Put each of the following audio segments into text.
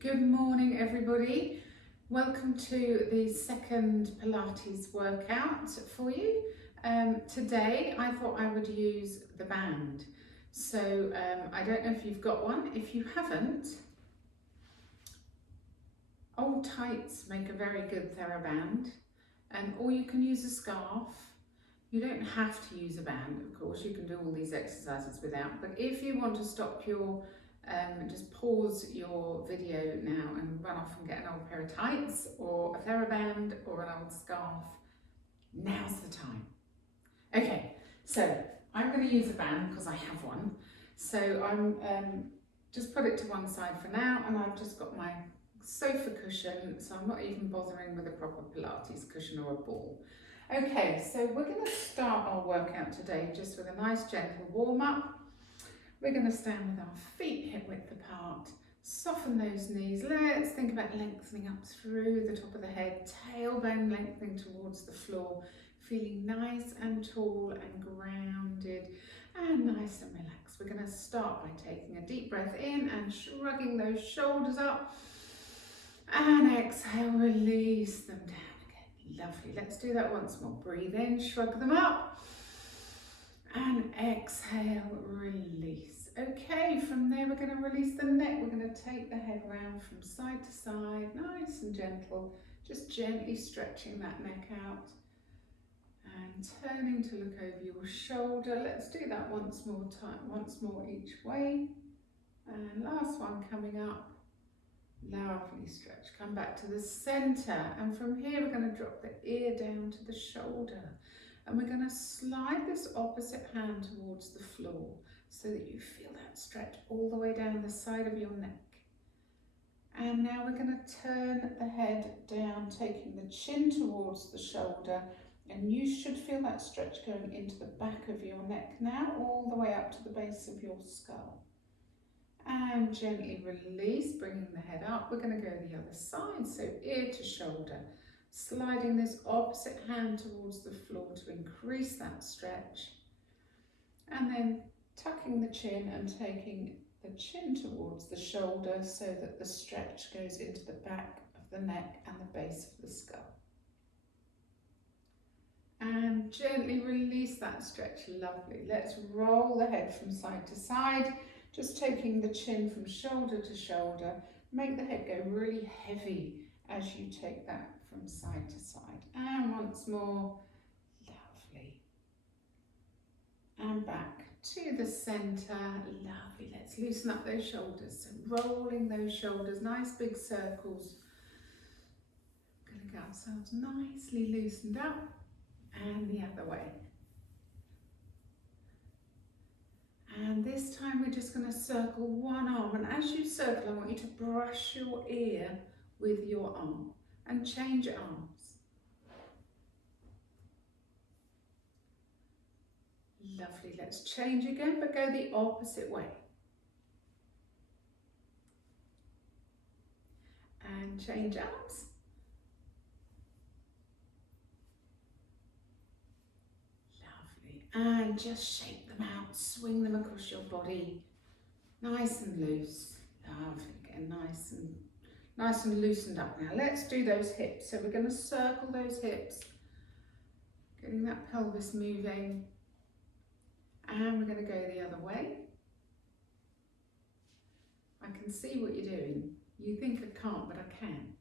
Good morning, everybody. Welcome to the second Pilates workout for you. Today I thought I would use the band. So I don't know if you've got one. If you haven't, old tights make a very good TheraBand, or you can use a scarf. You don't have to use a band, of course. You can do all these exercises without, but if you want to stop your just pause your video now and run off and get an old pair of tights or a TheraBand or an old scarf. Now's the time. Okay, so I'm going to use a band because I have one. So I'm just put it to one side for now, and I've just got my sofa cushion, so I'm not even bothering with a proper Pilates cushion or a ball. Okay, so we're going to start our workout today just with a nice gentle warm up. We're going to stand with our feet hip width apart, soften those knees. Let's think about lengthening up through the top of the head, tailbone lengthening towards the floor, feeling nice and tall and grounded and nice and relaxed. We're going to start by taking a deep breath in and shrugging those shoulders up, and exhale, release them down again. Lovely. Let's do that once more. Breathe in, shrug them up, and exhale, release. Okay, from there we're going to release the neck. We're going to take the head round from side to side, nice and gentle, just gently stretching that neck out and turning to look over your shoulder. Let's do that once more each way. And last one coming up. Lovely stretch. Come back to the center, and from here we're going to drop the ear down to the shoulder. And we're going to slide this opposite hand towards the floor so that you feel that stretch all the way down the side of your neck. And now we're going to turn the head down, taking the chin towards the shoulder. And you should feel that stretch going into the back of your neck now, all the way up to the base of your skull. And gently release, bringing the head up. We're going to go the other side, so ear to shoulder. Sliding this opposite hand towards the floor to increase that stretch. And then tucking the chin and taking the chin towards the shoulder so that the stretch goes into the back of the neck and the base of the skull. And gently release that stretch. Lovely. Let's roll the head from side to side, just taking the chin from shoulder to shoulder. Make the head go really heavy as you take that from side to side. And once more, lovely. And back to the center, lovely. Let's loosen up those shoulders. So rolling those shoulders, nice big circles. Going to get ourselves nicely loosened up, and the other way. And this time we're just going to circle one arm, and as you circle I want you to brush your ear with your arm and change arms. Lovely. Let's change again, but go the opposite way. And change arms. Lovely. And just shake them out, swing them across your body, nice and loose. Lovely. Getting nice and loosened up now. Let's do those hips. So we're going to circle those hips, getting that pelvis moving. And we're going to go the other way. I can see what you're doing. You think I can't, but I can.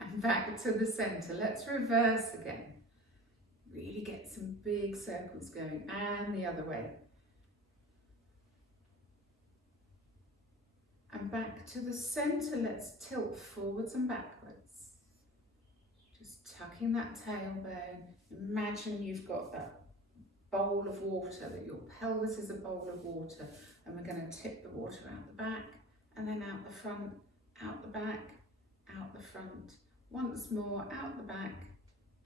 And back to the center. Let's reverse again. Really get some big circles going. And the other way. And back to the center. Let's tilt forwards and backwards. Just tucking that tailbone. Imagine you've got that bowl of water, that your pelvis is a bowl of water, and we're going to tip the water out the back and then out the front, out the back, out the front. Once more, out the back,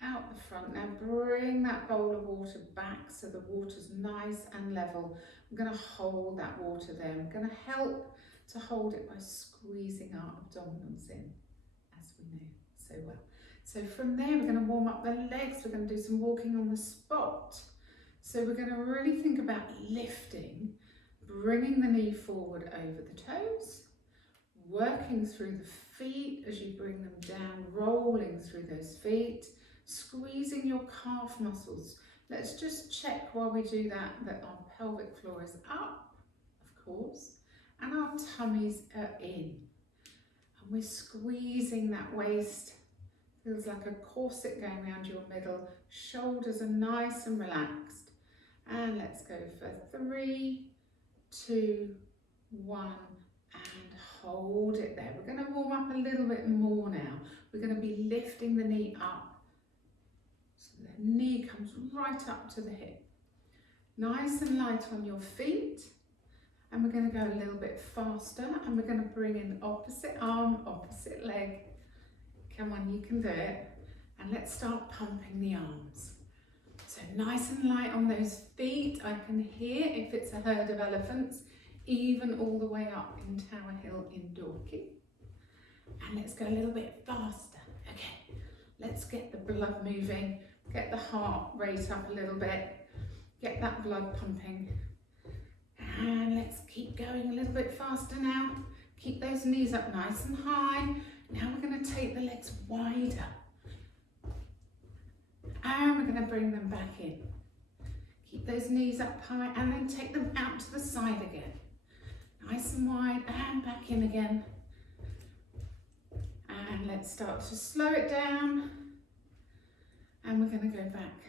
out the front. Now bring that bowl of water back so the water's nice and level. I'm going to hold that water there. I'm going to help to hold it by squeezing our abdominals in, as we know so well. So from there we're going to warm up the legs. We're going to do some walking on the spot. So we're going to really think about lifting, bringing the knee forward over the toes, working through the feet as you bring them down, rolling through those feet, squeezing your calf muscles. Let's just check while we do that our pelvic floor is up, of course, and our tummies are in. And we're squeezing that waist. Feels like a corset going around your middle. Shoulders are nice and relaxed. And let's go for 3, 2, 1, and hold it there. We're going to warm up a little bit more now. We're going to be lifting the knee up. So the knee comes right up to the hip. Nice and light on your feet. And we're going to go a little bit faster, and we're going to bring in opposite arm, opposite leg. Come on, you can do it. And let's start pumping the arms. So nice and light on those feet. I can hear, if it's a herd of elephants, even all the way up in Tower Hill in Dorking. And let's go a little bit faster. Okay, let's get the blood moving, get the heart rate up a little bit, get that blood pumping. And let's keep going a little bit faster now. Keep those knees up nice and high. Now we're going to take the legs wider. And we're going to bring them back in. Keep those knees up high and then take them out to the side again. Nice and wide and back in again. And let's start to slow it down. And we're going to go back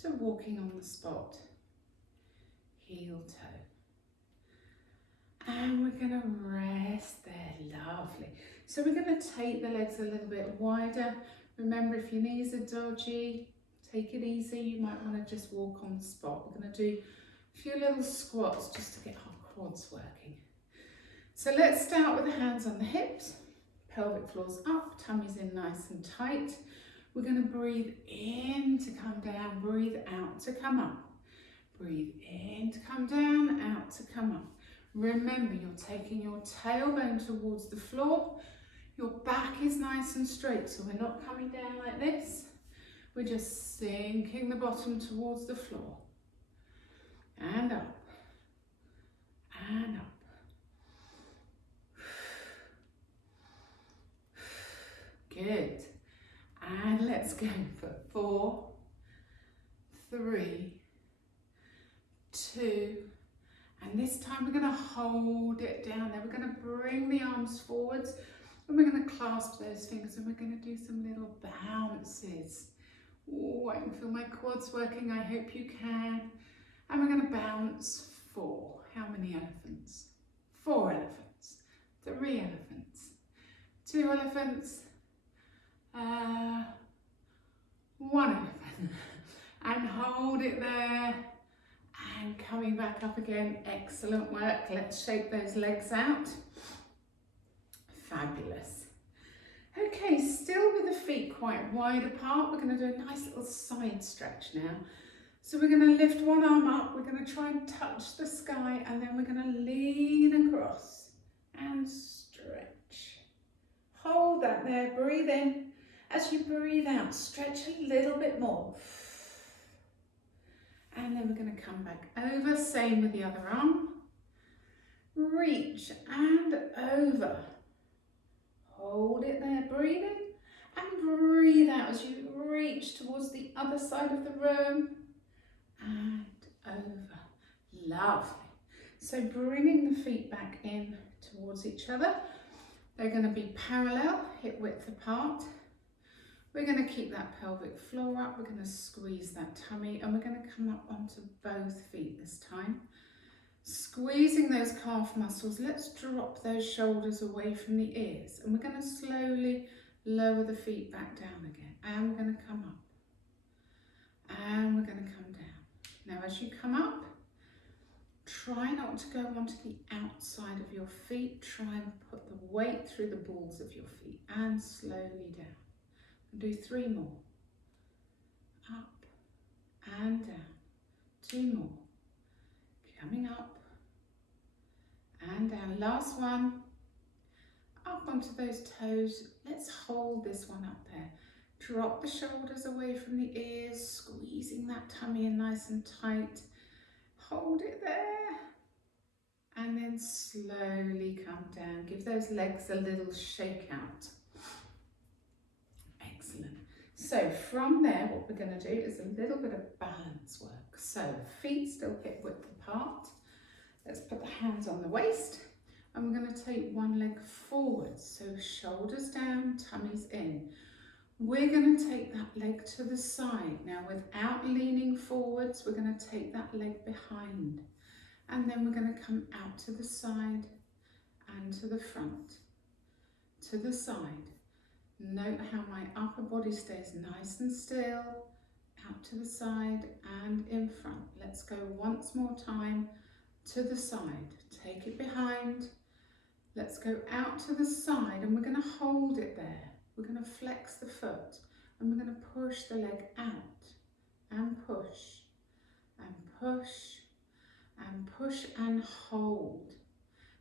to walking on the spot. Heel toe. And we're going to rest there. Lovely. So we're going to take the legs a little bit wider. Remember, if your knees are dodgy, take it easy. You might want to just walk on the spot. We're going to do a few little squats just to get our quads working. So let's start with the hands on the hips. Pelvic floor's up, tummy's in nice and tight. We're going to breathe in to come down, breathe out to come up. Breathe in to come down, out to come up. Remember, you're taking your tailbone towards the floor. Your back is nice and straight, so we're not coming down like this. We're just sinking the bottom towards the floor. And up. And up. Good. And let's go for 4, 3, 2, and this time we're going to hold it down there. We're going to bring the arms forwards and we're going to clasp those fingers and we're going to do some little bounces. Oh, I can feel my quads working. I hope you can. And we're going to bounce 4. How many elephants? 4 elephants. 3 elephants. 2 elephants. 1 elephant. And hold it there. And coming back up again. Excellent work. Let's shake those legs out. Fabulous. Okay, still with the feet quite wide apart, we're going to do a nice little side stretch now. So we're going to lift one arm up, we're going to try and touch the sky, and then we're going to lean across and stretch. Hold that there, breathe in. As you breathe out, stretch a little bit more. And then we're going to come back over, same with the other arm. Reach and over. Hold it there, breathe in and breathe out as you reach towards the other side of the room and over. Lovely. So bringing the feet back in towards each other. They're going to be parallel, hip width apart. We're going to keep that pelvic floor up. We're going to squeeze that tummy and we're going to come up onto both feet this time. Squeezing those calf muscles, let's drop those shoulders away from the ears and we're going to slowly lower the feet back down again and we're going to come up and we're going to come down. Now as you come up, try not to go onto the outside of your feet, try and put the weight through the balls of your feet and slowly down. And do 3 more. Up and down. 2 more. Coming up and down. Last one. Up onto those toes. Let's hold this one up there. Drop the shoulders away from the ears, squeezing that tummy in nice and tight. Hold it there. And then slowly come down and give those legs a little shake out. Excellent. So from there, what we're going to do is a little bit of balance work. So feet still hip width apart. Let's put the hands on the waist, and we're going to take one leg forward. So shoulders down, tummies in. We're going to take that leg to the side. Now without leaning forwards, we're going to take that leg behind. And then we're going to come out to the side and to the front, to the side. Note how my upper body stays nice and still, out to the side and in front. Let's go once more time, to the side, take it behind. Let's go out to the side, and we're going to hold it there. We're going to flex the foot, and we're going to push the leg out, and push, and push, and push and hold.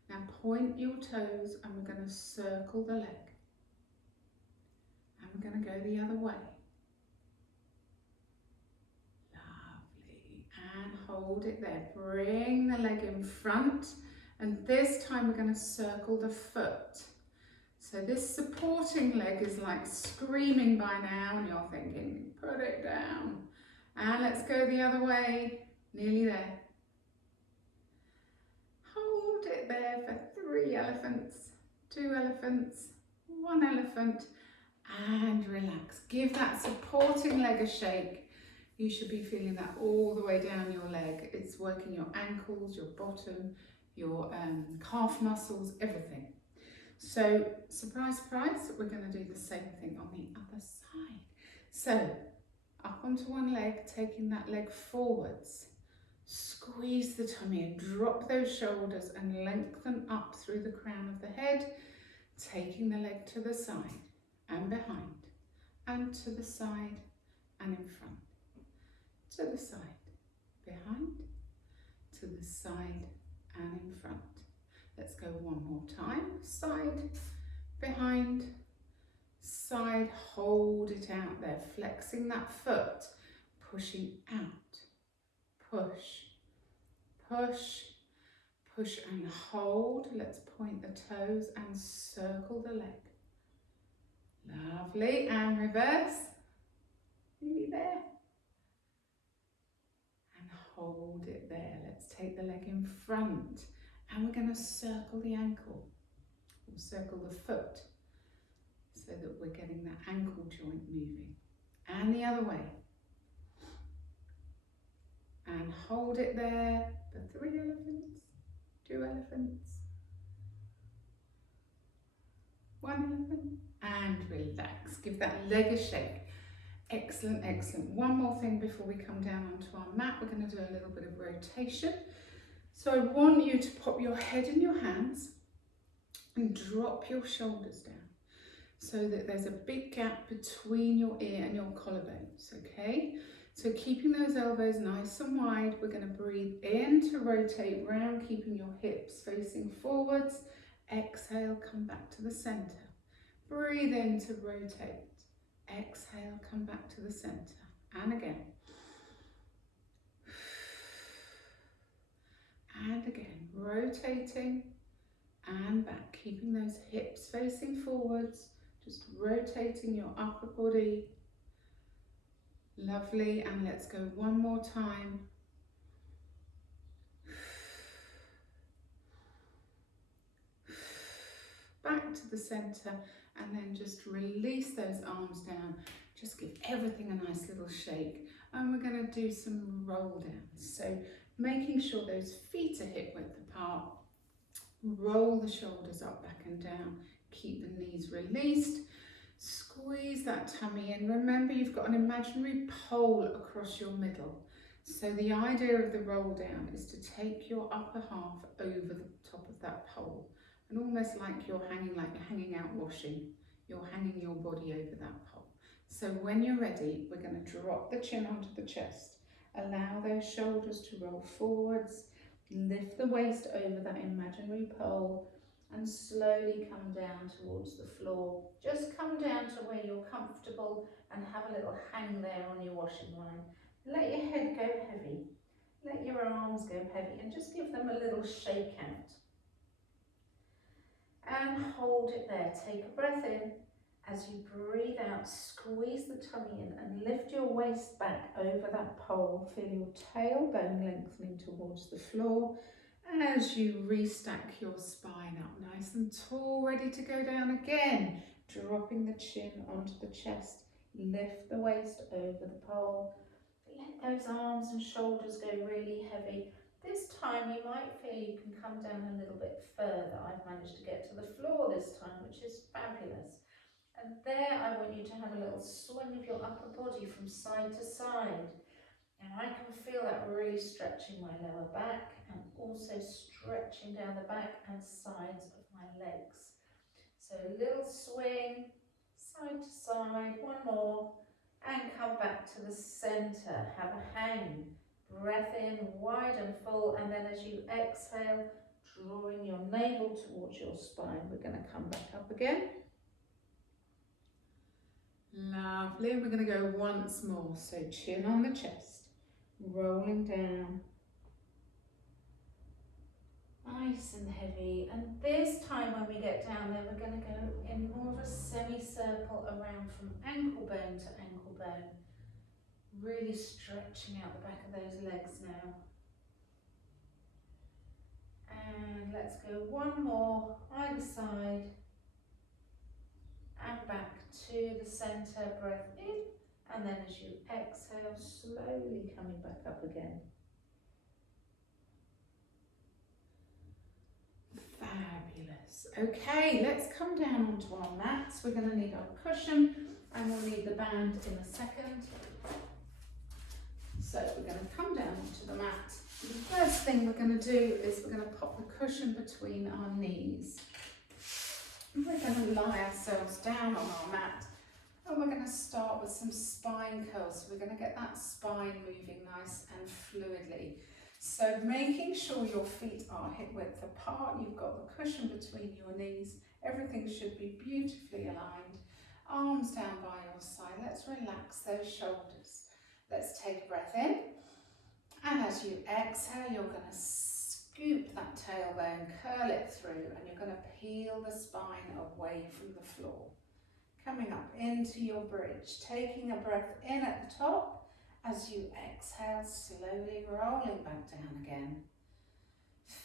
Now point your toes, and we're going to circle the leg. And we're going to go the other way. Lovely. And hold it there. Bring the leg in front. And this time we're going to circle the foot. So this supporting leg is like screaming by now, and you're thinking, put it down. And let's go the other way. Nearly there. Hold it there for 3 elephants, 2 elephants, 1 elephant. And relax. Give that supporting leg a shake. You should be feeling that all the way down your leg. It's working your ankles, your bottom, your calf muscles, everything. So, surprise, surprise, we're going to do the same thing on the other side. So, up onto one leg, taking that leg forwards. Squeeze the tummy and drop those shoulders and lengthen up through the crown of the head, taking the leg to the side and behind, and to the side and in front, to the side, behind, to the side and in front. Let's go one more time. Side, behind, side, hold it out there, flexing that foot, pushing out, push, push, push and hold. Let's point the toes and circle the leg. Lovely, and reverse, nearly there. And hold it there. Let's take the leg in front. And we're going to circle the ankle, or circle the foot, so that we're getting that ankle joint moving. And the other way. And hold it there for 3 elephants, 2 elephants, 1 elephant, and relax. Give that leg a shake. Excellent, excellent. One more thing before we come down onto our mat. We're going to do a little bit of rotation. So I want you to pop your head in your hands and drop your shoulders down so that there's a big gap between your ear and your collarbones, okay? So keeping those elbows nice and wide, we're going to breathe in to rotate round, keeping your hips facing forwards. Exhale, come back to the center. Breathe in to rotate. Exhale, come back to the center. And again. And again, rotating and back, keeping those hips facing forwards, just rotating your upper body. Lovely, and let's go one more time. Back to the center, and then just release those arms down. Just give everything a nice little shake. And we're going to do some roll downs. So making sure those feet are hip width apart. Roll the shoulders up, back and down. Keep the knees released. Squeeze that tummy in. Remember, you've got an imaginary pole across your middle. So the idea of the roll down is to take your upper half over the top of that pole. And almost like you're hanging out washing. You're hanging your body over that pole. So when you're ready, we're going to drop the chin onto the chest. Allow those shoulders to roll forwards. Lift the waist over that imaginary pole and slowly come down towards the floor. Just come down to where you're comfortable and have a little hang there on your washing line. Let your head go heavy. Let your arms go heavy and just give them a little shake out. and hold it there. Take a breath in. As you breathe out, squeeze the tummy in and lift your waist back over that pole. Feel your tailbone lengthening towards the floor as you restack your spine up nice and tall, ready to go down again. Dropping the chin onto the chest. Lift the waist over the pole. Let those arms and shoulders go really heavy. This time you might feel you can come down a little bit further. I've managed to get to the floor this time, which is fabulous. And there I want you to have a little swing of your upper body from side to side. And I can feel that really stretching my lower back and also stretching down the back and sides of my legs. So a little swing, side to side, one more, and come back to the centre. Have a hang. Breath in, wide and full, and then as you exhale, drawing your navel towards your spine, we're going to come back up again. Lovely, we're going to go once more, so chin on the chest, rolling down, nice and heavy, and this time when we get down there, we're going to go in more of a semicircle around from ankle bone to ankle bone, really stretching out the back of those legs now. And let's go one more, either side, and back to the centre, breath in, and then as you exhale, slowly coming back up again. Fabulous. Okay, let's come down onto our mats. We're going to need our cushion and we'll need the band in a second. So we're going to come down onto the mat. The first thing we're going to do is we're going to pop the cushion between our knees. We're going to lie ourselves down on our mat and we're going to start with some spine curls. So we're going to get that spine moving nice and fluidly. So making sure your feet are hip width apart, you've got the cushion between your knees, everything should be beautifully aligned. Arms down by your side, let's relax those shoulders. Let's take a breath in, and as you exhale, you're going to scoop that tailbone, curl it through, and you're going to peel the spine away from the floor. Coming up into your bridge, taking a breath in at the top, as you exhale, slowly rolling back down again.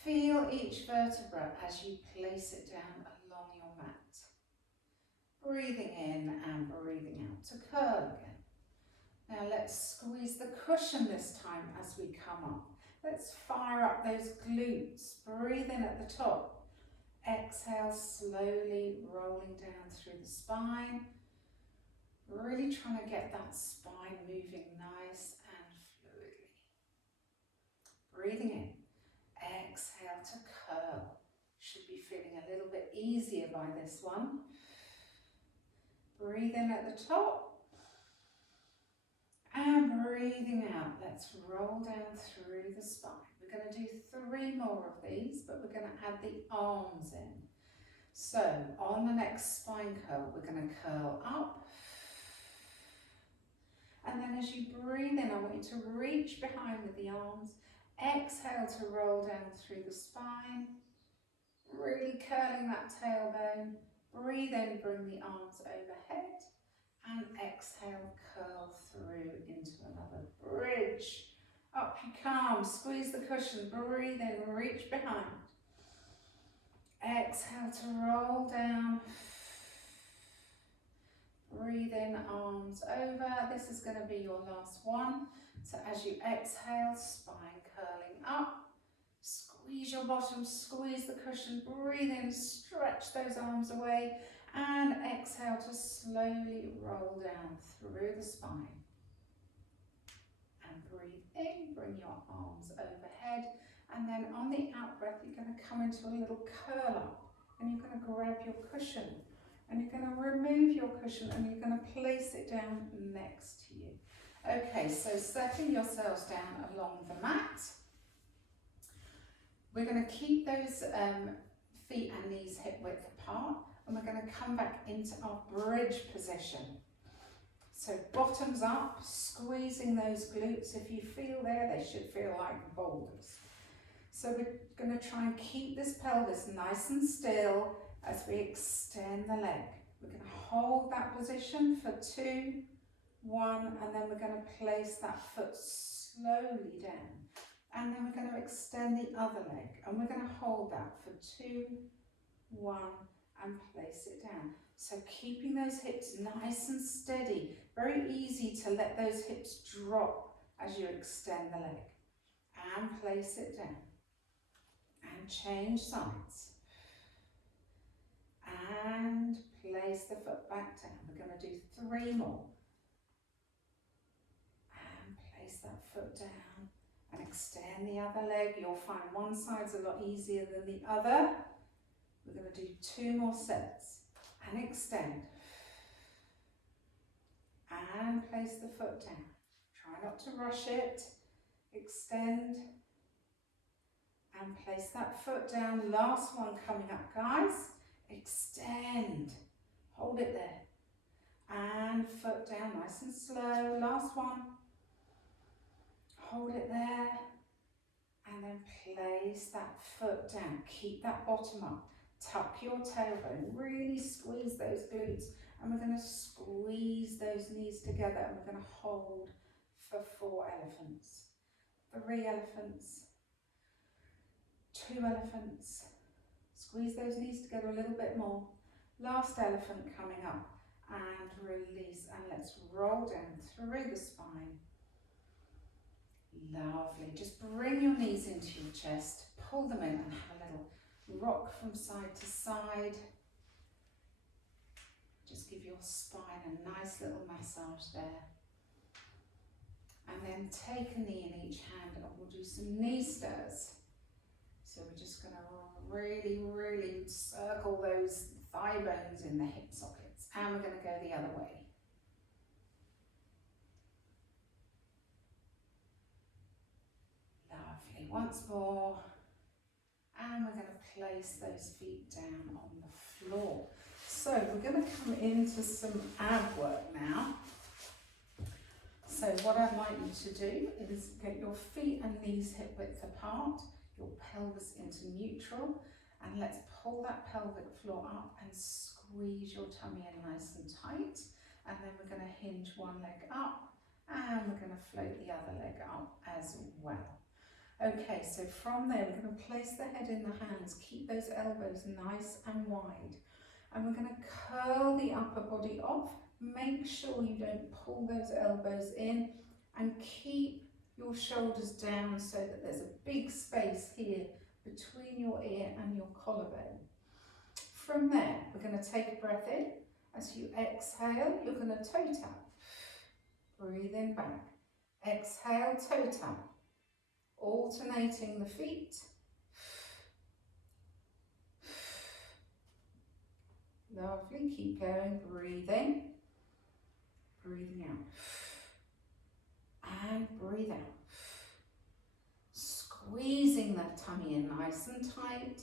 Feel each vertebra as you place it down along your mat. Breathing in and breathing out to curl again. Now let's squeeze the cushion this time as we come up. Let's fire up those glutes. Breathe in at the top. Exhale, slowly rolling down through the spine. Really trying to get that spine moving nice and fluidly. Breathing in. Exhale to curl. Should be feeling a little bit easier by this one. Breathe in at the top. And breathing out, let's roll down through the spine. We're going to do 3 more of these, but we're going to add the arms in. So on the next spine curl, we're going to curl up. And then as you breathe in, I want you to reach behind with the arms. Exhale to roll down through the spine. Really curling that tailbone. Breathe in, bring the arms overhead. And exhale, curl through into another bridge. Up you come, squeeze the cushion, breathe in, reach behind. Exhale to roll down. Breathe in, arms over. This is going to be your last one. So as you exhale, spine curling up. Squeeze your bottom, squeeze the cushion, breathe in, stretch those arms away. And exhale to slowly roll down through the spine. And breathe in, bring your arms overhead. And then on the out breath, you're going to come into a little curl up. And you're going to grab your cushion. And you're going to remove your cushion and you're going to place it down next to you. Okay, so setting yourselves down along the mat. We're going to keep those feet and knees hip width apart. And we're going to come back into our bridge position. So bottoms up, squeezing those glutes. If you feel there, they should feel like boulders. So we're going to try and keep this pelvis nice and still as we extend the leg. We're going to hold that position for 2, 1, and then we're going to place that foot slowly down. And then we're going to extend the other leg, and we're going to hold that for 2, 1, and place it down. So keeping those hips nice and steady. Very easy to let those hips drop as you extend the leg. And place it down. And change sides. And place the foot back down. We're going to do 3 more. And place that foot down. And extend the other leg. You'll find one side's a lot easier than the other. We're going to do 2 more sets. And extend. And place the foot down. Try not to rush it. Extend. And place that foot down. Last one coming up, guys. Extend. Hold it there. And foot down, nice and slow. Last one. Hold it there. And then place that foot down. Keep that bottom up. Tuck your tailbone. Really squeeze those glutes. And we're going to squeeze those knees together. And we're going to hold for 4 elephants. 3 elephants. 2 elephants. Squeeze those knees together a little bit more. Last elephant coming up. And release. And let's roll down through the spine. Lovely. Just bring your knees into your chest. Pull them in and have a little rock from side to side. Just give your spine a nice little massage there. And then take a knee in each hand and we'll do some knee stirs. So we're just going to really, really circle those thigh bones in the hip sockets. And we're going to go the other way. Lovely. Once more. And we're going to place those feet down on the floor. So we're going to come into some ab work now. So what I'd like you to do is get your feet and knees hip width apart, your pelvis into neutral, and let's pull that pelvic floor up and squeeze your tummy in nice and tight. And then we're going to hinge one leg up and we're going to float the other leg up as well. Okay, so from there we're going to place the head in the hands, keep those elbows nice and wide. And we're going to curl the upper body off. Make sure you don't pull those elbows in and keep your shoulders down so that there's a big space here between your ear and your collarbone. From there, we're going to take a breath in. As you exhale, you're going to toe tap. Breathe in back. Exhale, toe tap. Alternating the feet. Lovely, keep going, breathing. Breathing out. And breathe out. Squeezing that tummy in nice and tight.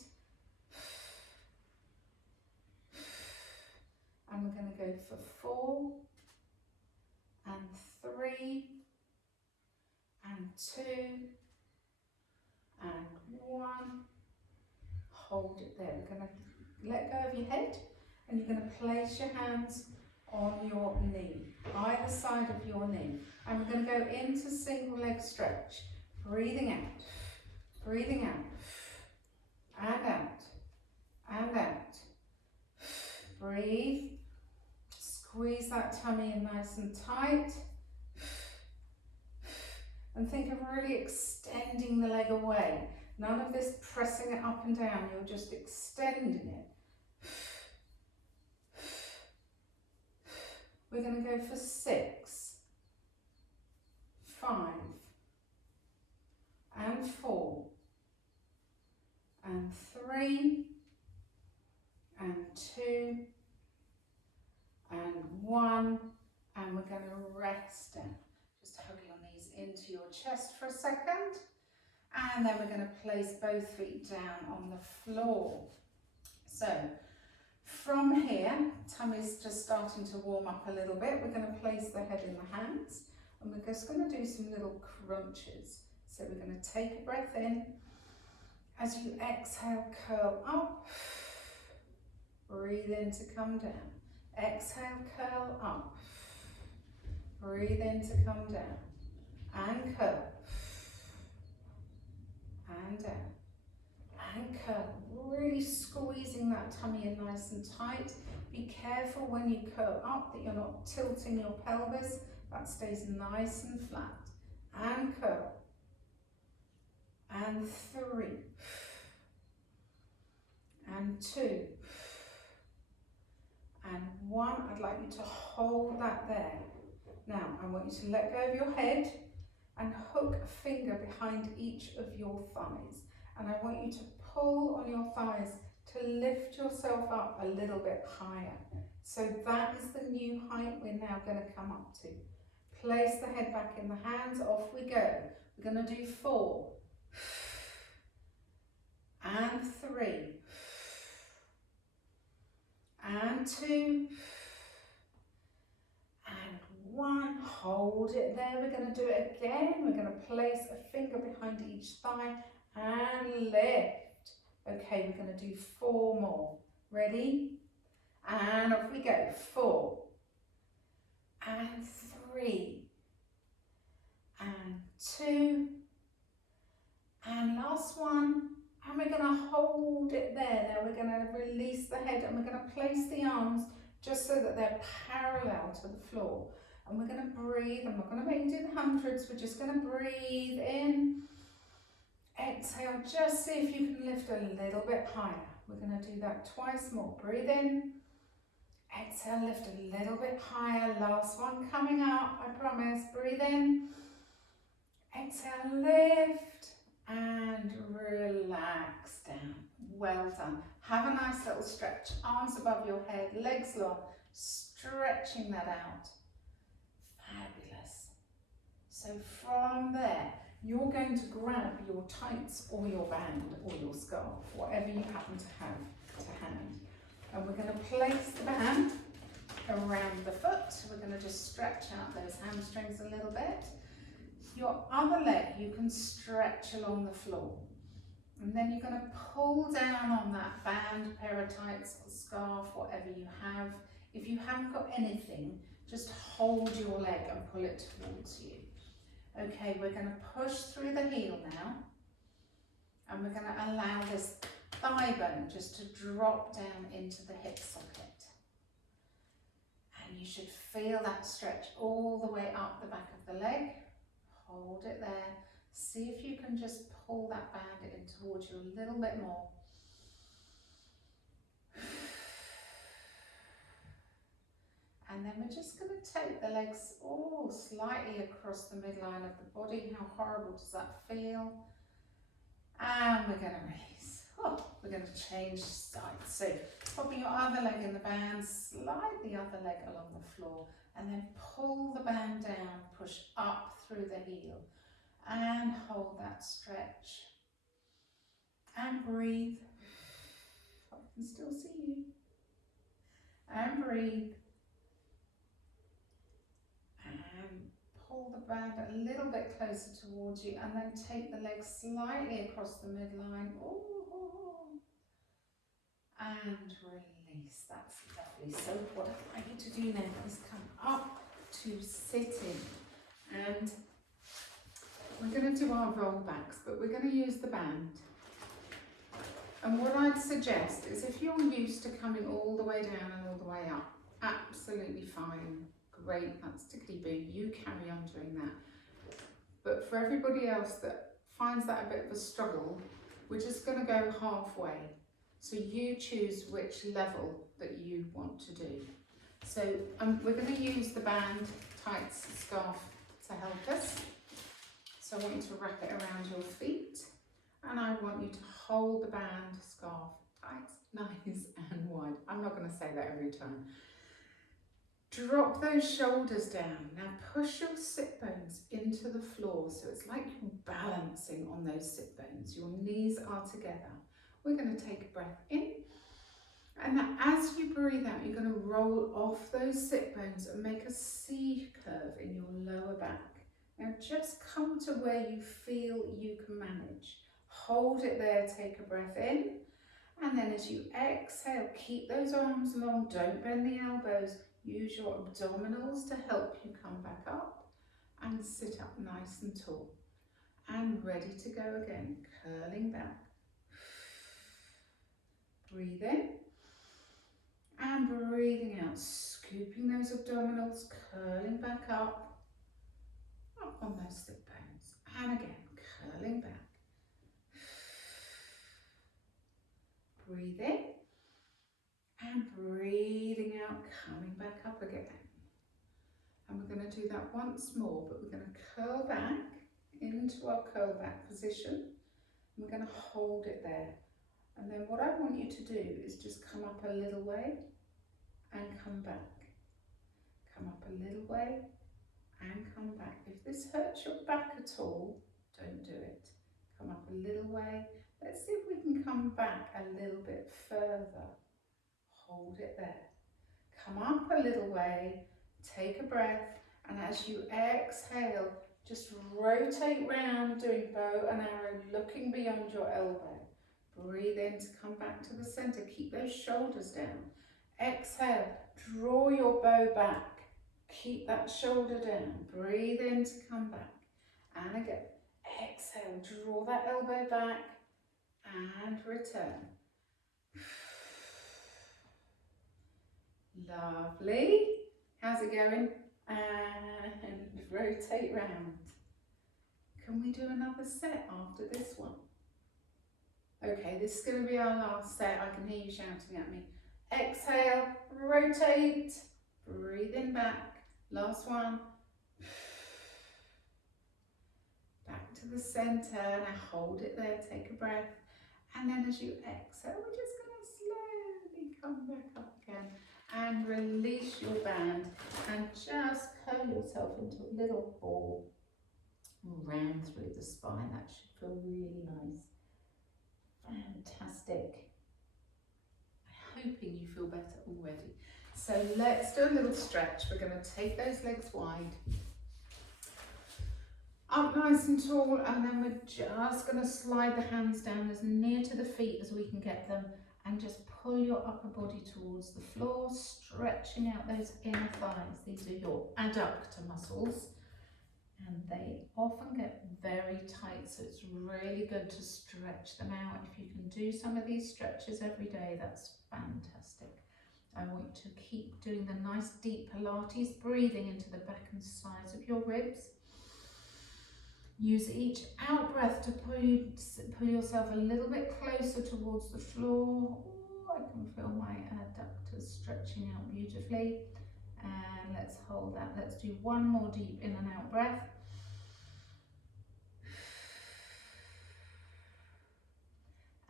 And we're going to go for 4 and 3 and 2 and 1. Hold it there. We're going to let go of your head and you're going to place your hands on your knee, either side of your knee. And we're going to go into single leg stretch. Breathing out, breathing out, and out, and out. Breathe. Squeeze that tummy in nice and tight. And think of really extending the leg away. None of this pressing it up and down, you're just extending it. We're going to go for 6, 5, and 4, and 3, and 2, and 1, and we're going to rest down. Just hug your knees into your chest for a second, and then we're going to place both feet down on the floor. So from here, tummy's just starting to warm up a little bit. We're going to place the head in the hands and we're just going to do some little crunches. So we're going to take a breath in. As you exhale, curl up breathe in to come down. Exhale, curl up. Breathe in to come down. And curl. And down. And curl. Really squeezing that tummy in nice and tight. Be careful when you curl up that you're not tilting your pelvis. That stays nice and flat. And curl. And 3. And 2. And 1. I'd like you to hold that there. Now, I want you to let go of your head and hook a finger behind each of your thighs. And I want you to pull on your thighs to lift yourself up a little bit higher. So that is the new height we're now going to come up to. Place the head back in the hands, off we go. We're going to do 4. And 3. And 2. And 1. Hold it there. We're going to do it again. We're going to place a finger behind each thigh and lift. Okay, we're going to do 4 more. Ready? And off we go. 4. And 3. And 2. And last one. And we're going to hold it there. Now we're going to release the head and we're going to place the arms just so that they're parallel to the floor. And we're going to breathe. I'm not going to make you do the hundreds. We're just going to breathe in. Exhale. Just see if you can lift a little bit higher. We're going to do that twice more. Breathe in. Exhale. Lift a little bit higher. Last one coming up. I promise. Breathe in. Exhale. Lift. And relax down. Well done. Have a nice little stretch. Arms above your head, legs long, stretching that out. Fabulous. So from there, you're going to grab your tights or your band or your scarf, whatever you happen to have to hand. And we're going to place the band around the foot. We're going to just stretch out those hamstrings a little bit. Your other leg, you can stretch along the floor. And then you're going to pull down on that band, pair of tights, or scarf, whatever you have. If you haven't got anything, just hold your leg and pull it towards you. Okay, we're going to push through the heel now. And we're going to allow this thigh bone just to drop down into the hip socket. And you should feel that stretch all the way up the back of the leg. Hold it there. See if you can just pull that band in towards you a little bit more. And then we're just going to take the legs slightly across the midline of the body. How horrible does that feel? And we're going to release. We're going to change sides. So popping your other leg in the band, slide the other leg along the floor. And then pull the band down, push up through the heel and hold that stretch and breathe. I can still see you. And breathe. And pull the band a little bit closer towards you and then take the legs slightly across the midline. And release. That's lovely. So what I'd like you to do now is come up to sitting, and we're going to do our roll backs, but we're going to use the band. And what I'd suggest is, if you're used to coming all the way down and all the way up, absolutely fine, great, that's tickety-boo, you carry on doing that. But for everybody else that finds that a bit of a struggle, we're just going to go halfway. So you choose which level that you want to do. So we're going to use the band, tights, scarf to help us. So I want you to wrap it around your feet, and I want you to hold the band, scarf, tight, nice and wide. I'm not going to say that every time. Drop those shoulders down. Now push your sit bones into the floor, so it's like you're balancing on those sit bones. Your knees are together. We're going to take a breath in, and now as you breathe out, you're going to roll off those sit bones and make a C curve in your lower back. Now just come to where you feel you can manage. Hold it there, take a breath in, And then as you exhale, keep those arms long, don't bend the elbows. Use your abdominals to help you come back up and sit up nice and tall. And ready to go again, curling back. Breathe in and breathing out, scooping those abdominals, curling back up on those sit bones. And again, curling back. Breathe in and breathing out, coming back up again. And we're going to do that once more, but we're going to curl back into our curl back position. We're going to hold it there. And then what I want you to do is just come up a little way and come back. Come up a little way and come back. If this hurts your back at all, don't do it. Come up a little way. Let's see if we can come back a little bit further. Hold it there. Come up a little way, take a breath, and as you exhale, just rotate round, doing bow and arrow, looking beyond your elbow. Breathe in to come back to the center. Keep those shoulders down. Exhale, draw your bow back. Keep that shoulder down. Breathe in to come back. And again, exhale, draw that elbow back and return. Lovely. How's it going? And rotate round. Can we do another set after this one? Okay, this is going to be our last set. I can hear you shouting at me. Exhale, rotate, breathe in back. Last one. Back to the center. Now hold it there, take a breath. And then as you exhale, we're just going to slowly come back up again. And release your band and just curl yourself into a little ball. Round through the spine. That should feel really nice. Fantastic. I'm hoping you feel better already. So let's do a little stretch. We're going to take those legs wide. Up nice and tall, and then we're just going to slide the hands down as near to the feet as we can get them, and just pull your upper body towards the floor, stretching out those inner thighs. These are your adductor muscles, and they often get very tight, so it's really good to stretch them out. If you can do some of these stretches every day, that's fantastic. I want you to keep doing the nice deep Pilates, breathing into the back and sides of your ribs. Use each out breath to pull yourself a little bit closer towards the floor. Ooh, I can feel my adductors stretching out beautifully. And let's hold that. Let's do one more deep in and out breath.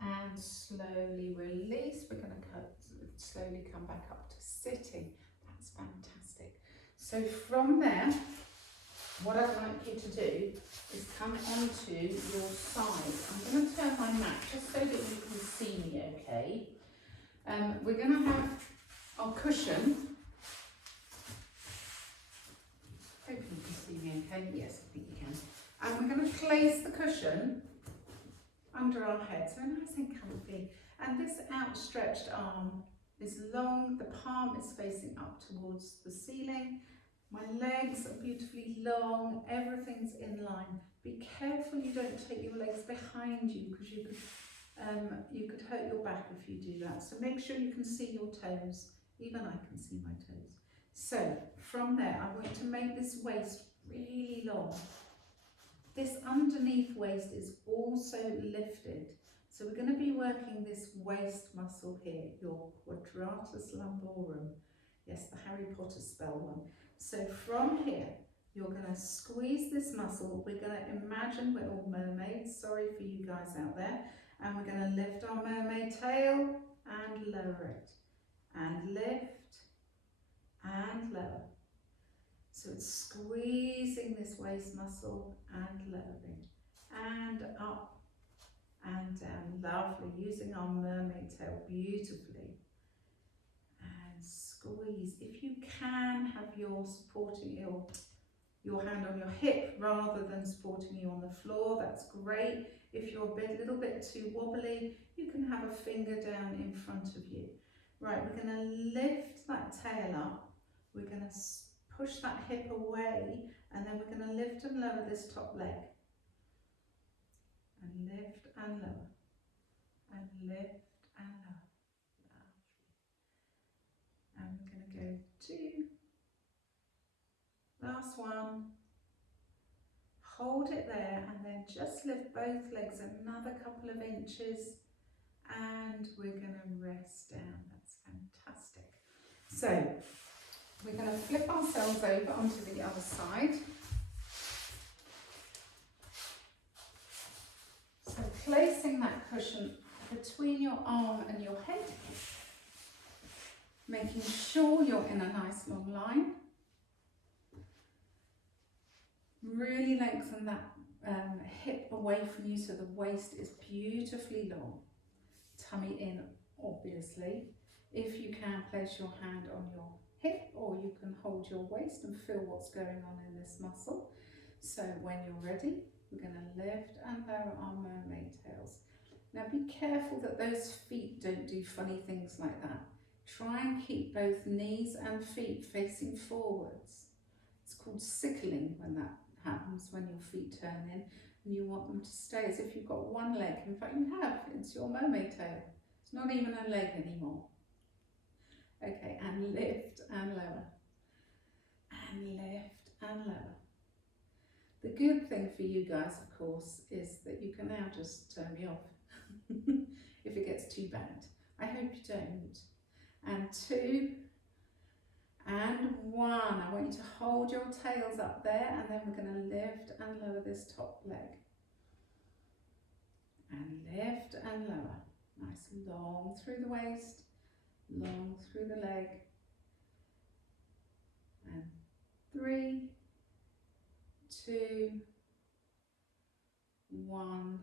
And slowly release. We're going to slowly come back up to sitting. That's fantastic. So from there, what I'd like you to do is come onto your side. I'm going to turn my mat just so that you can see me, okay? We're going to have our cushion. Hope you can see me okay. Yes, I think you can. And we're going to place the cushion under our head, so nice and comfy. And this outstretched arm is long, the palm is facing up towards the ceiling. My legs are beautifully long, everything's in line. Be careful you don't take your legs behind you, because you could hurt your back if you do that. So make sure you can see your toes. Even I can see my toes. So from there, I want to make this waist really long. This underneath waist is also lifted. So we're going to be working this waist muscle here, your quadratus lumborum. Yes, the Harry Potter spell one. So from here, you're going to squeeze this muscle. We're going to imagine we're all mermaids. Sorry for you guys out there. And we're going to lift our mermaid tail and lower it. And lift and lower. So it's squeezing this waist muscle and lowering. And up and down. Lovely. Using our mermaid tail beautifully. Squeeze. If you can have your hand on your hip rather than supporting you on the floor, that's great. If you're a little bit too wobbly, You can have a finger down in front of you. Right, we're going to lift that tail up. We're going to push that hip away, and then we're going to lift and lower this top leg. And lift and lower. And lift and lower. Lovely. And we're going to go 2. Last one. Hold it there, and then just lift both legs another couple of inches, and we're going to rest down. That's fantastic. So we're going to flip ourselves over onto the other side. So placing that cushion between your arm and your head, making sure you're in a nice long line. Really lengthen that hip away from you so the waist is beautifully long. Tummy in, obviously. If you can, place your hand on your hip, or you can hold your waist and feel what's going on in this muscle. So when you're ready, we're going to lift and lower our mermaid tails. Now be careful that those feet don't do funny things like that. Try and keep both knees and feet facing forwards. It's called sickling when that happens, when your feet turn in, and you want them to stay as if you've got one leg. In fact, you have. It's your mermaid tail. It's not even a leg anymore. Okay, and lift and lower. And lift and lower. The good thing for you guys, of course, is that you can now just turn me off if it gets too bad. I hope you don't. And 2 and 1. I want you to hold your tails up there, and then we're going to lift and lower this top leg. And lift and lower. Nice, long through the waist, long through the leg. And 3, 2, 1.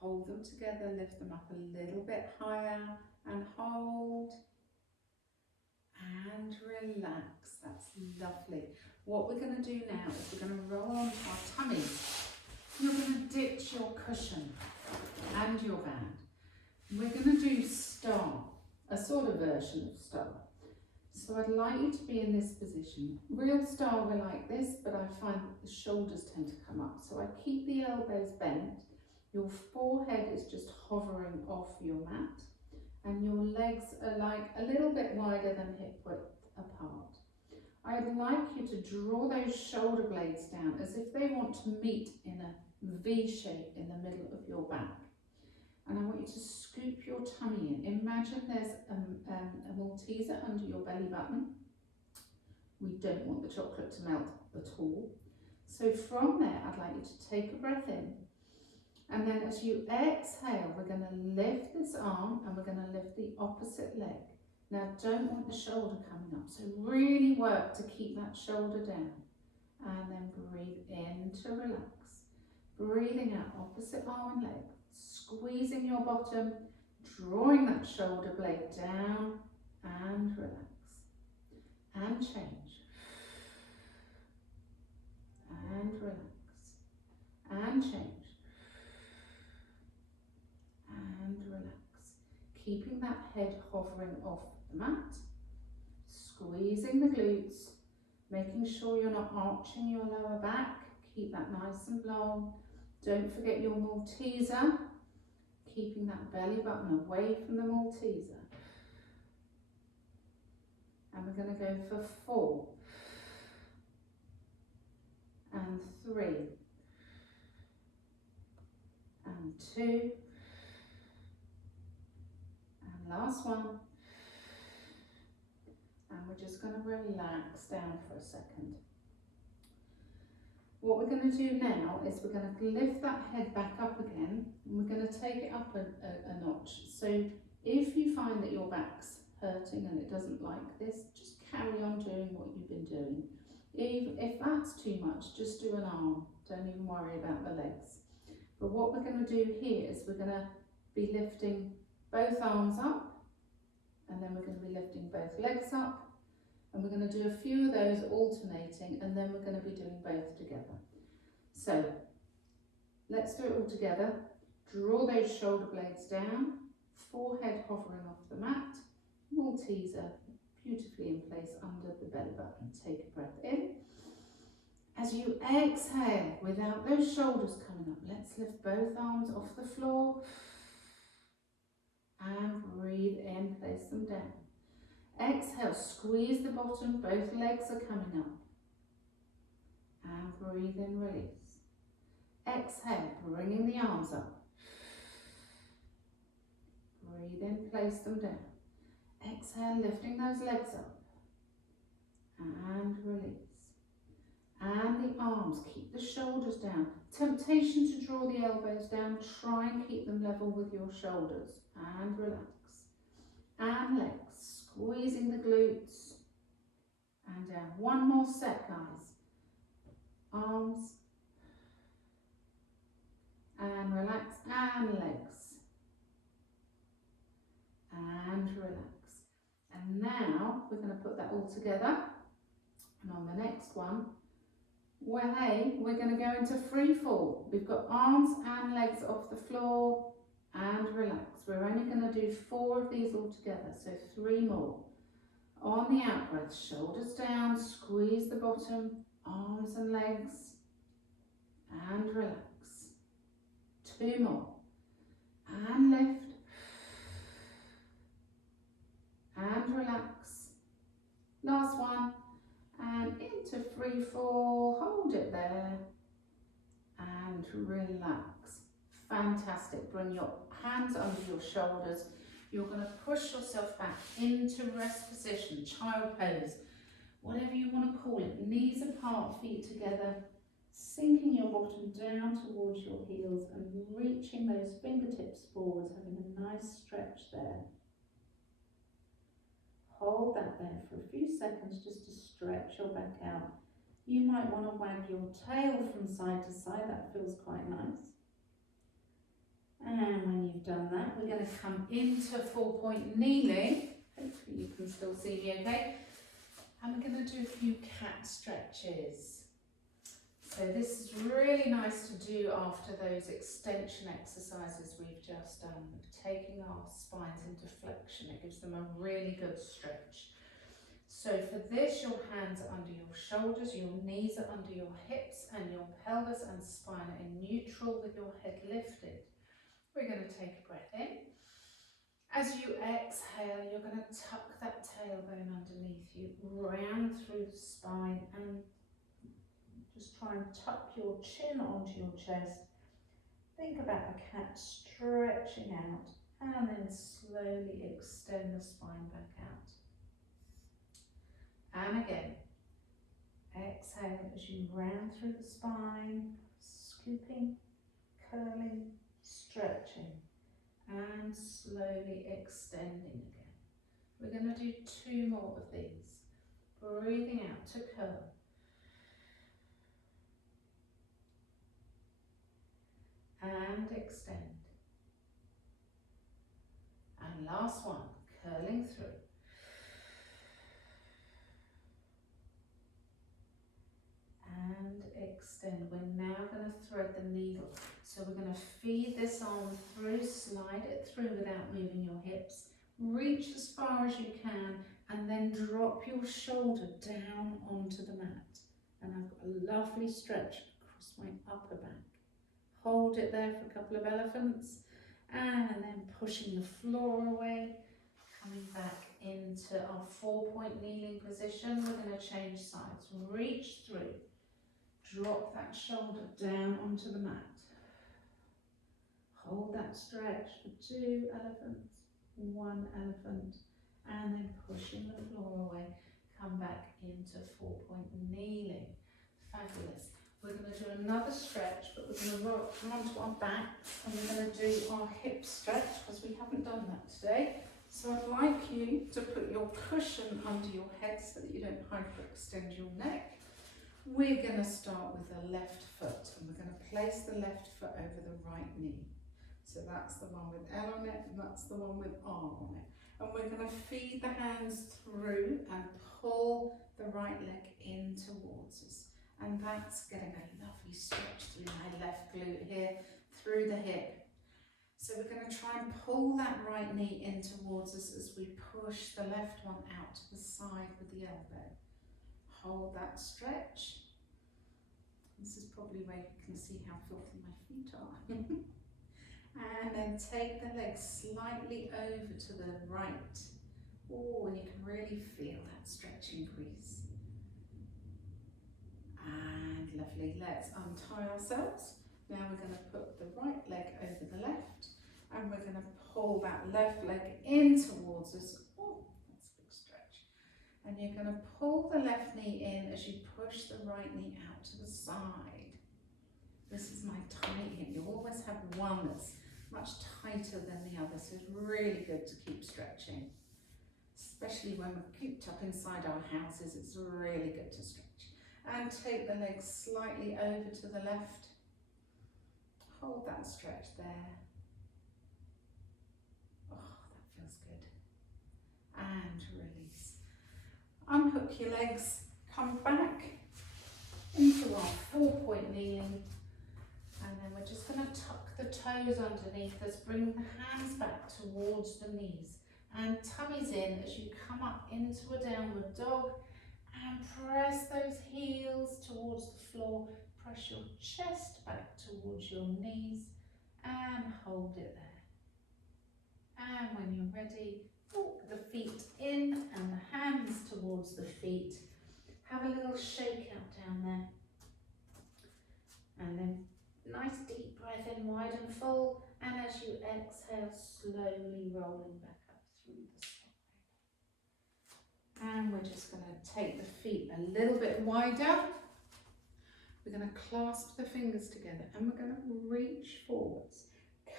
Hold them together, lift them up a little bit higher, and hold. And relax. That's lovely. What we're going to do now is we're going to roll onto our tummies. You're going to ditch your cushion and your band. We're going to do star, a sort of version of star. So I'd like you to be in this position. Real star, we're like this, but I find that the shoulders tend to come up. So I keep the elbows bent. Your forehead is just hovering off your mat. And your legs are like a little bit wider than hip width apart. I'd like you to draw those shoulder blades down as if they want to meet in a V shape in the middle of your back. And I want you to scoop your tummy in. Imagine there's a Malteser under your belly button. We don't want the chocolate to melt at all. So from there, I'd like you to take a breath in. And then as you exhale, we're going to lift this arm and we're going to lift the opposite leg. Now don't want the shoulder coming up, so really work to keep that shoulder down. And then breathe in to relax. Breathing out, opposite arm and leg. Squeezing your bottom, drawing that shoulder blade down, and relax. And change. And relax. And change. And relax. Keeping that head hovering off the mat. Squeezing the glutes. Making sure you're not arching your lower back. Keep that nice and long. Don't forget your Malteser. Keeping that belly button away from the Malteser. And we're going to go for 4. And 3. And 2. And last one. And we're just going to relax down for a second. What we're going to do now is we're going to lift that head back up again, and we're going to take it up a notch. So if you find that your back's hurting and it doesn't like this, just carry on doing what you've been doing. If that's too much, just do an arm. Don't even worry about the legs. But what we're going to do here is we're going to be lifting both arms up, and then we're going to be lifting both legs up. And we're going to do a few of those alternating, and then we're going to be doing both together. So let's do it all together. Draw those shoulder blades down, forehead hovering off the mat, Malteser beautifully in place under the belly button. Take a breath in. As you exhale, without those shoulders coming up, let's lift both arms off the floor and breathe in, place them down. Exhale, squeeze the bottom, both legs are coming up. And breathe in, release. Exhale, bringing the arms up. Breathe in, place them down. Exhale, lifting those legs up. And release. And the arms, keep the shoulders down. Temptation to draw the elbows down, try and keep them level with your shoulders. And relax. And legs, squeezing the glutes. And down. One more set, guys. Arms. And relax. And legs. And relax. And now we're going to put that all together. And on the next one, we're going to go into free fall. We've got arms and legs off the floor and relax. We're only going to do 4 of these all together, so 3 more. On the out breath, shoulders down, squeeze the bottom, arms and legs, and relax. 2 more. And lift. And relax. Last one. And into free fall, hold it there. And relax. Fantastic. Bring your hands under your shoulders. You're going to push yourself back into rest position, child pose, whatever you want to call it. Knees apart, feet together, sinking your bottom down towards your heels and reaching those fingertips forwards, having a nice stretch there. Hold that there for a few seconds just to stretch your back out. You might want to wag your tail from side to side, that feels quite nice. And when you've done that, we're going to come into 4-point kneeling. Hopefully you can still see me okay. And we're going to do a few cat stretches. So this is really nice to do after those extension exercises we've just done, taking our spines into flexion. It gives them a really good stretch. So for this, your hands are under your shoulders, your knees are under your hips, and your pelvis and spine are in neutral with your head lifted. We're going to take a breath in. As you exhale, you're going to tuck that tailbone underneath you, round through the spine, and just try and tuck your chin onto your chest. Think about a cat stretching out, and then slowly extend the spine back out. And again, exhale as you round through the spine, scooping, curling, stretching, and slowly extending again. We're going to do 2 more of these. Breathing out to curl. And extend. And last one, curling through. And extend. We're now going to thread the needle. So we're going to feed this arm through, slide it through without moving your hips. Reach as far as you can and then drop your shoulder down onto the mat. And I've got a lovely stretch across my upper back. Hold it there for a couple of elephants and then pushing the floor away, coming back into our 4-point kneeling position. We're going to change sides. Reach through. Drop that shoulder down onto the mat. Hold that stretch for 2 elephants, 1 elephant, and then pushing the floor away. Come back into 4-point kneeling. Fabulous. We're going to do another stretch, but we're going to come onto our back and we're going to do our hip stretch because we haven't done that today. So I'd like you to put your cushion under your head so that you don't hyperextend your neck. We're going to start with the left foot and we're going to place the left foot over the right knee. So that's the one with L on it and that's the one with R on it. And we're going to feed the hands through and pull the right leg in towards us. And that's getting a lovely stretch through my left glute here, through the hip. So we're going to try and pull that right knee in towards us as we push the left one out to the side with the elbow. Hold that stretch. This is probably where you can see how filthy my feet are. And then take the leg slightly over to the right. Oh, and you can really feel that stretch increase. And lovely, let's untie ourselves. Now we're going to put the right leg over the left, and we're going to pull that left leg in towards us. Oh, that's a big stretch. And you're going to pull the left knee in as you push the right knee out to the side. This is my tight hip. You always have one that's much tighter than the other, so it's really good to keep stretching. Especially when we're cooped up inside our houses, it's really good to stretch. And take the legs slightly over to the left. Hold that stretch there. Oh, that feels good. And release. Unhook your legs, come back into our 4-point kneeling. And then we're just going to tuck the toes underneath us, bring the hands back towards the knees. And tummies in as you come up into a downward dog. And press those heels towards the floor. Press your chest back towards your knees and hold it there. And when you're ready, walk the feet in and the hands towards the feet. Have a little shake out down there. And then nice deep breath in, wide and full. And as you exhale, slowly rolling back up through the spine. And we're just going to take the feet a little bit wider. We're going to clasp the fingers together and we're going to reach forwards,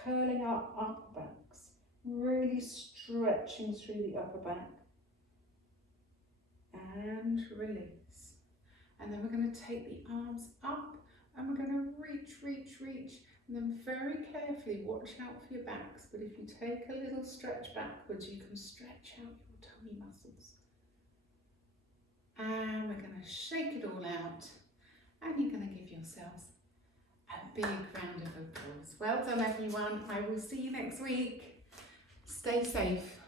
curling our upper backs, really stretching through the upper back. And release. And then we're going to take the arms up and we're going to reach, reach, reach. And then very carefully watch out for your backs. But if you take a little stretch backwards, you can stretch out your tummy muscles. And we're going to shake it all out. And you're going to give yourselves a big round of applause. Well done, everyone. I will see you next week. Stay safe.